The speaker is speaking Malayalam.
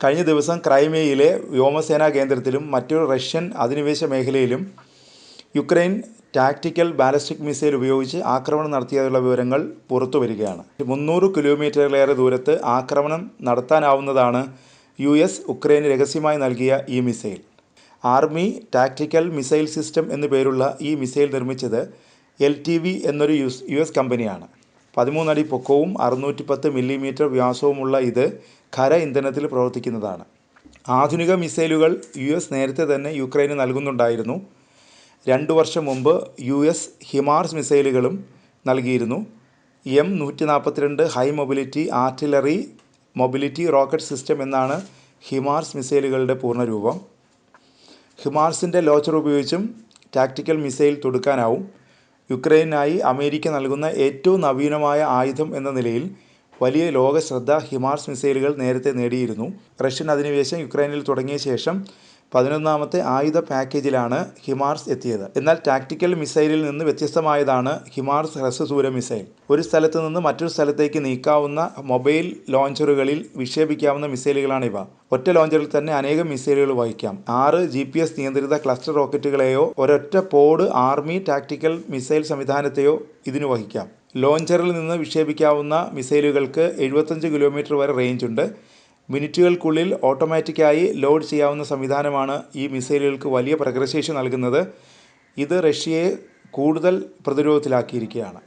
കഴിഞ്ഞ ദിവസം ക്രൈമിയയിലെ വ്യോമസേനാ കേന്ദ്രത്തിലും മറ്റൊരു റഷ്യൻ അധിനിവേശ മേഖലയിലും യുക്രൈൻ ടാക്റ്റിക്കൽ ബാലിസ്റ്റിക് മിസൈൽ ഉപയോഗിച്ച് ആക്രമണം നടത്തിയതിനുള്ള വിവരങ്ങൾ പുറത്തുവരികയാണ്. 300 കിലോമീറ്ററിലേറെ ദൂരത്ത് ആക്രമണം നടത്താനാവുന്നതാണ് ഉക്രൈന് രഹസ്യമായി നൽകിയ ഈ missile. Army tactical missile system എന്നു പേരുള്ള ഈ മിസൈൽ നിർമ്മിച്ചത് LTV എന്നൊരു US കമ്പനിയാണ്. 13 അടി പൊക്കവും 610 മില്ലിമീറ്റർ വ്യാസവുമുള്ള ഇത് ഖര ഇന്ധനത്തിൽ പ്രവർത്തിക്കുന്നതാണ്. ആധുനിക മിസൈലുകൾ നേരത്തെ തന്നെ യുക്രൈന് നൽകുന്നുണ്ടായിരുന്നു. 2 വർഷം മുമ്പ് ഹിമാർസ് മിസൈലുകളും നൽകിയിരുന്നു. M142 high mobility artillery mobility rocket system എന്നാണ് ഹിമാർസ് മിസൈലുകളുടെ പൂർണ്ണരൂപം. ഹിമാർസിൻ്റെ ലോഞ്ചർ ഉപയോഗിച്ചും ടാക്റ്റിക്കൽ മിസൈൽ തൊടുക്കാനാവും. യുക്രൈനായി അമേരിക്ക നൽകുന്ന ഏറ്റവും നവീനമായ ആയുധം എന്ന നിലയിൽ വലിയ ലോക ശ്രദ്ധ ഹിമാർസ് മിസൈലുകൾ നേരത്തെ നേടിയിരുന്നു. റഷ്യൻ അധിനിവേശം യുക്രൈനിൽ തുടങ്ങിയ ശേഷം 11ാമത്തെ ആയുധ പാക്കേജിലാണ് ഹിമാർസ് എത്തിയത്. എന്നാൽ ടാക്റ്റിക്കൽ മിസൈലിൽ നിന്ന് വ്യത്യസ്തമായതാണ് ഹിമാർസ് ഹ്രസ്വദൂര മിസൈൽ. ഒരു സ്ഥലത്ത് നിന്ന് മറ്റൊരു സ്ഥലത്തേക്ക് നീക്കാവുന്ന മൊബൈൽ ലോഞ്ചറുകളിൽ വിക്ഷേപിക്കാവുന്ന മിസൈലുകളാണിവ. ഒറ്റ ലോഞ്ചറിൽ തന്നെ അനേകം മിസൈലുകൾ വഹിക്കാം. 6 GPS നിയന്ത്രിത ക്ലസ്റ്റർ റോക്കറ്റുകളെയോ ഒരൊറ്റ പോഡ് ആർമി ടാക്റ്റിക്കൽ മിസൈൽ സംവിധാനത്തെയോ ഇതിനു വഹിക്കാം. ലോഞ്ചറിൽ നിന്ന് വിക്ഷേപിക്കാവുന്ന മിസൈലുകൾക്ക് 75 കിലോമീറ്റർ വരെ റേഞ്ചുണ്ട്. മിനിറ്റുകൾക്കുള്ളിൽ ഓട്ടോമാറ്റിക്കായി ലോഡ് ചെയ്യാവുന്ന സംവിധാനമാണ് ഈ മിസൈലുകൾക്ക് വലിയ പ്രഹരശേഷി നൽകുന്നത്. ഇത് റഷ്യയെ കൂടുതൽ പ്രതിരോധത്തിലാക്കിയിരിക്കുകയാണ്.